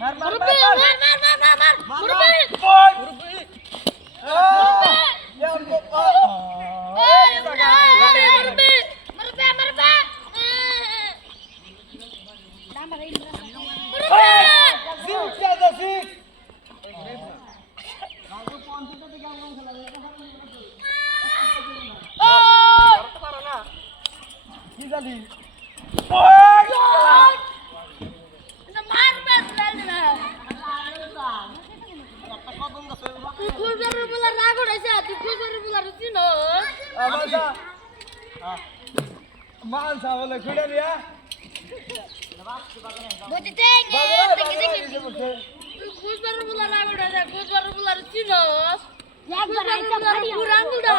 মার মার মুরব্বি মার মার মার মার মার মার মুরব্বি মুরব্বি এই মুরব্বি মুরব্বি মুরব্বি দাম বাড়াই মুরব্বি কি জানি মার বেশ না তুই ফুলবারের বলা রাগ হইছে তুই ফুলবারের বলা চিনো আমাজা মান সাবলে খুড়ে দিয়া বুঝতে দেখি তুই ফুলবারের বলা রাগ হইছে ফুলবারের বলা চিনো একবার আইতা পুরাঙ্গুল দাও